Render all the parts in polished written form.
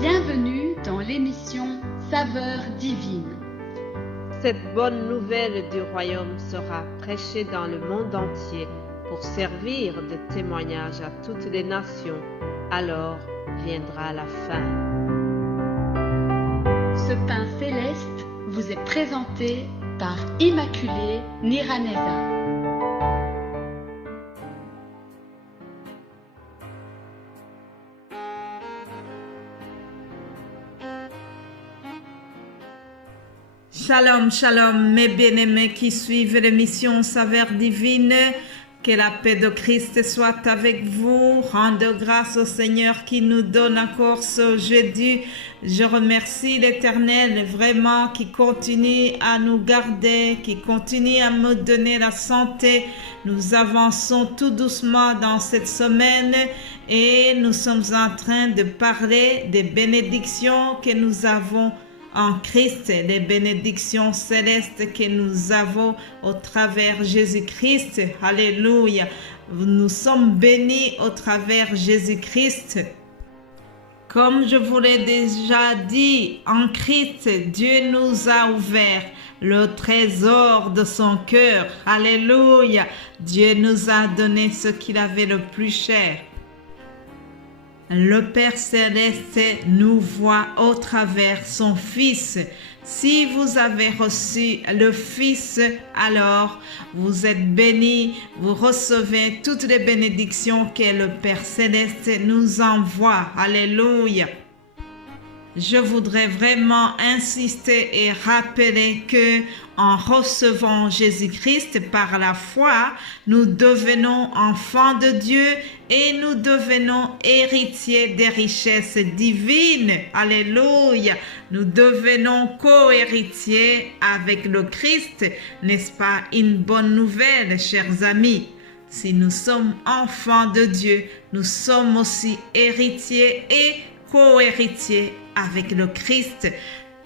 Bienvenue dans l'émission Saveurs divines. Cette bonne nouvelle du royaume sera prêchée dans le monde entier pour servir de témoignage à toutes les nations. Alors viendra la fin. Ce pain céleste vous est présenté par Immaculée Niraneza. Shalom, shalom, mes bien-aimés qui suivent l'émission Saveurs divines. Que la paix de Christ soit avec vous. Rendez grâce au Seigneur qui nous donne encore ce jeudi. Je remercie l'Éternel vraiment qui continue à nous garder, qui continue à me donner la santé. Nous avançons tout doucement dans cette semaine et nous sommes en train de parler des bénédictions que nous avons en Christ, les bénédictions célestes que nous avons au travers Jésus-Christ. Alléluia. Nous sommes bénis au travers Jésus-Christ. Comme je vous l'ai déjà dit, en Christ, Dieu nous a ouvert le trésor de son cœur. Alléluia. Dieu nous a donné ce qu'il avait le plus cher. Le Père Céleste nous voit au travers son Fils. Si vous avez reçu le Fils, alors vous êtes bénis, vous recevez toutes les bénédictions que le Père Céleste nous envoie. Alléluia. Je voudrais vraiment insister et rappeler que en recevant Jésus-Christ par la foi, nous devenons enfants de Dieu et nous devenons héritiers des richesses divines. Alléluia. Nous devenons co-héritiers avec le Christ. N'est-ce pas une bonne nouvelle, chers amis? Si nous sommes enfants de Dieu, nous sommes aussi héritiers et co-héritiers avec le Christ.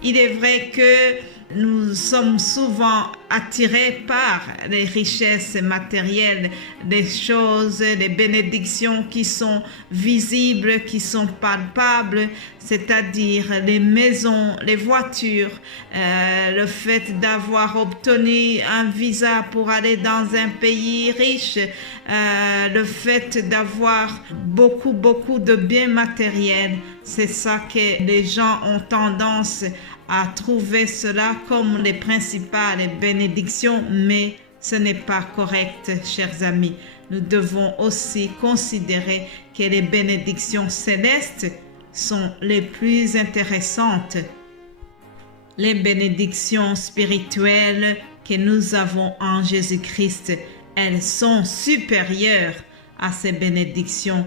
Il est vrai que nous sommes souvent attirés par les richesses matérielles, les choses, les bénédictions qui sont visibles, qui sont palpables, c'est-à-dire les maisons, les voitures, le fait d'avoir obtenu un visa pour aller dans un pays riche, le fait d'avoir beaucoup de biens matériels. C'est ça que les gens ont tendance à trouver cela comme les principales bénédictions, mais ce n'est pas correct, chers amis. Nous devons aussi considérer que les bénédictions célestes sont les plus intéressantes. Les bénédictions spirituelles que nous avons en Jésus-Christ, elles sont supérieures à ces bénédictions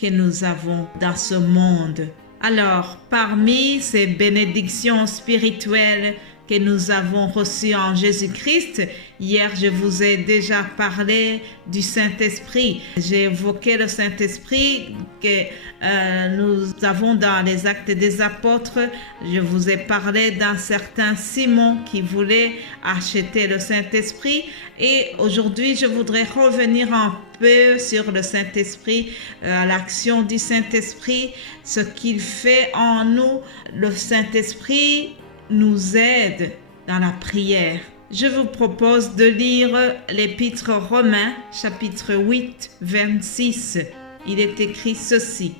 que nous avons dans ce monde. Alors, parmi ces bénédictions spirituelles que nous avons reçues en Jésus-Christ, hier je vous ai déjà parlé du Saint-Esprit. J'ai évoqué le Saint-Esprit que nous avons dans les Actes des Apôtres. Je vous ai parlé d'un certain Simon qui voulait acheter le Saint-Esprit. Et aujourd'hui, je voudrais revenir un peu sur le Saint-Esprit, l'action du Saint-Esprit, ce qu'il fait en nous. Le Saint-Esprit nous aide dans la prière. Je vous propose de lire l'Épître aux Romains, chapitre 8, 26. Il est écrit ceci.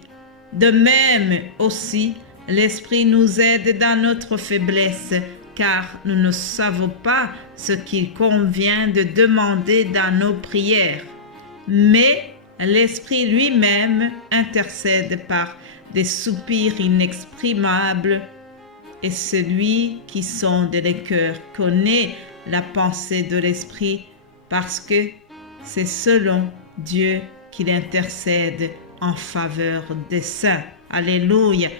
De même aussi, l'Esprit nous aide dans notre faiblesse, car nous ne savons pas ce qu'il convient de demander dans nos prières. Mais l'Esprit lui-même intercède par des soupirs inexprimables, et celui qui sonde les cœurs connaît la pensée de l'Esprit, parce que c'est selon Dieu qu'il intercède en faveur des saints. Alléluia!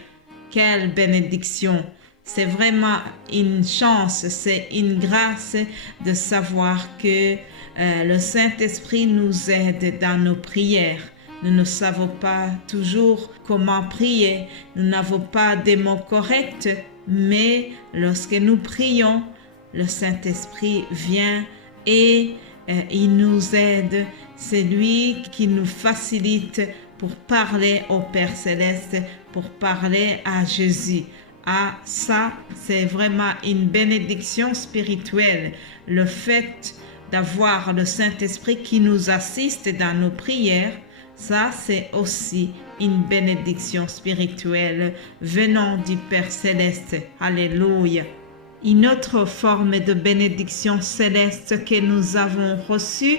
Quelle bénédiction! C'est vraiment une chance, c'est une grâce de savoir que le Saint-Esprit nous aide dans nos prières. Nous ne savons pas toujours comment prier, nous n'avons pas des mots corrects, mais lorsque nous prions, le Saint-Esprit vient et il nous aide. C'est lui qui nous facilite pour parler au Père Céleste, pour parler à Jésus. Ah, ça, c'est vraiment une bénédiction spirituelle. Le fait d'avoir le Saint-Esprit qui nous assiste dans nos prières, ça, c'est aussi une bénédiction spirituelle venant du Père Céleste. Alléluia. Une autre forme de bénédiction céleste que nous avons reçue,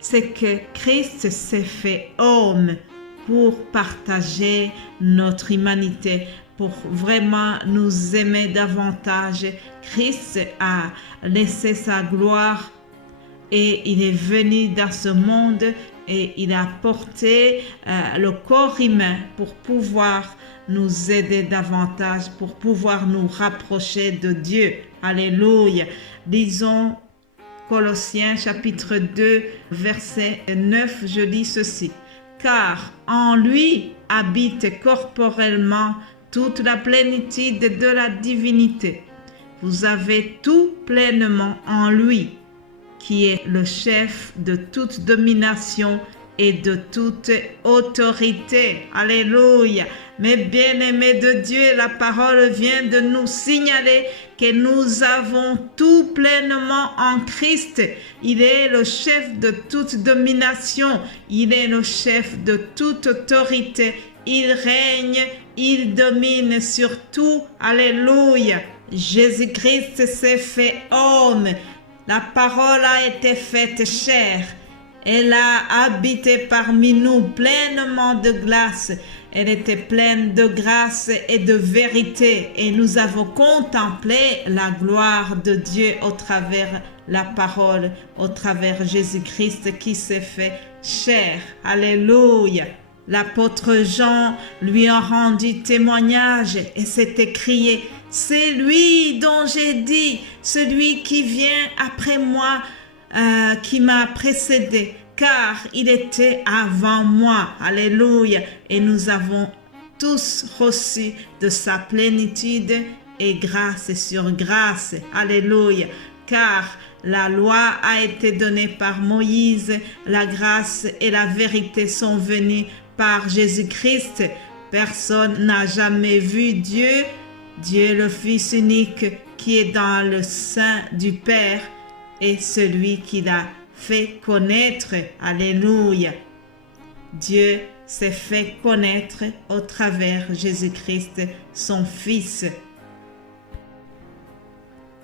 c'est que Christ s'est fait homme pour partager notre humanité, pour vraiment nous aimer davantage. Christ a laissé sa gloire et il est venu dans ce monde et il a porté le corps humain pour pouvoir nous aider davantage, pour pouvoir nous rapprocher de Dieu. Alléluia. Lisons Colossiens chapitre 2, verset 9, je lis ceci. Car en lui habite corporellement toute la plénitude de la divinité. Vous avez tout pleinement en lui, qui est le chef de toute domination et de toute autorité. Alléluia. Mes bien-aimés de Dieu, la parole vient de nous signaler que nous avons tout pleinement en Christ. Il est le chef de toute domination. Il est le chef de toute autorité. Il règne, il domine sur tout. Alléluia. Jésus-Christ s'est fait homme. La parole a été faite chair. Elle a habité parmi nous pleinement de grâce. Elle était pleine de grâce et de vérité. Et nous avons contemplé la gloire de Dieu au travers la parole, au travers Jésus-Christ qui s'est fait chair. Alléluia. L'apôtre Jean lui a rendu témoignage et s'est écrié: c'est lui dont j'ai dit, celui qui vient après moi, qui m'a précédé, car il était avant moi. Alléluia. Et nous avons tous reçu de sa plénitude et grâce sur grâce. Alléluia. Car la loi a été donnée par Moïse, la grâce et la vérité sont venues par Jésus-Christ. Personne n'a jamais vu Dieu, Dieu le Fils unique qui est dans le sein du Père et celui qui l'a fait connaître. Alléluia. Dieu s'est fait connaître au travers Jésus-Christ, son Fils.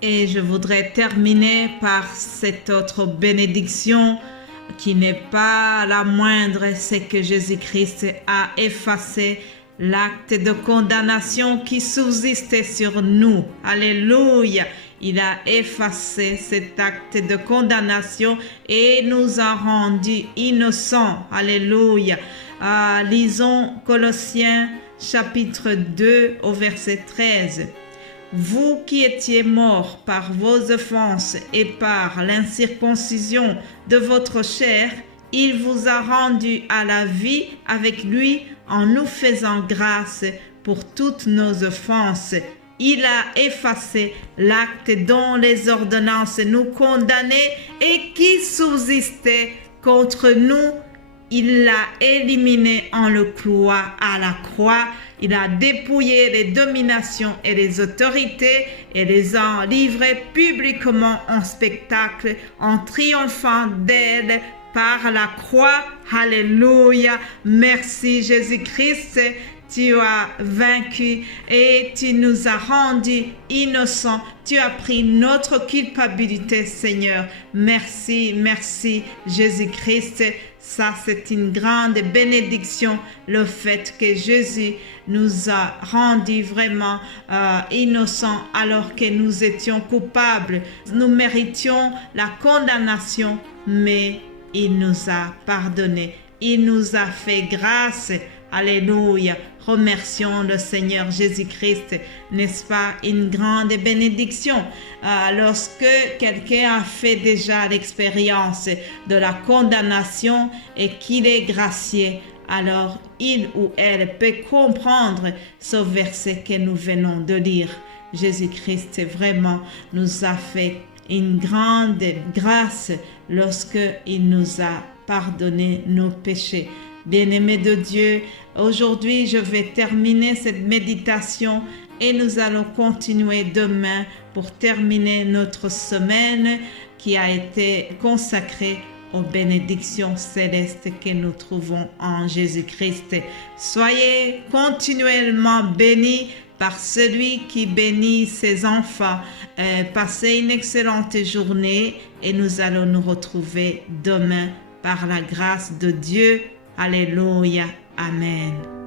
Et je voudrais terminer par cette autre bénédiction qui n'est pas la moindre, c'est que Jésus-Christ a effacé l'acte de condamnation qui subsistait sur nous. Alléluia. Il a effacé cet acte de condamnation et nous a rendus innocents. Alléluia. Lisons Colossiens chapitre 2 au verset 13. Vous qui étiez morts par vos offenses et par l'incirconcision de votre chair, il vous a rendus à la vie avec lui en nous faisant grâce pour toutes nos offenses. Il a effacé l'acte dont les ordonnances nous condamnaient et qui subsistait contre nous. Il l'a éliminé en le clouant à la croix. Il a dépouillé les dominations et les autorités et les a livrées publiquement en spectacle en triomphant d'elles par la croix. Alléluia. Merci Jésus-Christ. Tu as vaincu et tu nous as rendus innocents. Tu as pris notre culpabilité, Seigneur. Merci, merci Jésus-Christ. Ça, c'est une grande bénédiction, le fait que Jésus nous a rendus vraiment innocents alors que nous étions coupables. Nous méritions la condamnation, mais il nous a pardonné. Il nous a fait grâce. Alléluia. Remercions le Seigneur Jésus-Christ. N'est-ce pas une grande bénédiction? Lorsque quelqu'un a fait déjà l'expérience de la condamnation et qu'il est gracié, alors il ou elle peut comprendre ce verset que nous venons de lire. Jésus-Christ vraiment nous a fait une grande grâce lorsque il nous a pardonné nos péchés. Bien-aimés de Dieu, aujourd'hui je vais terminer cette méditation et nous allons continuer demain pour terminer notre semaine qui a été consacrée aux bénédictions célestes que nous trouvons en Jésus-Christ. Soyez continuellement bénis par celui qui bénit ses enfants. Passez une excellente journée et nous allons nous retrouver demain par la grâce de Dieu. Alléluia. Amen.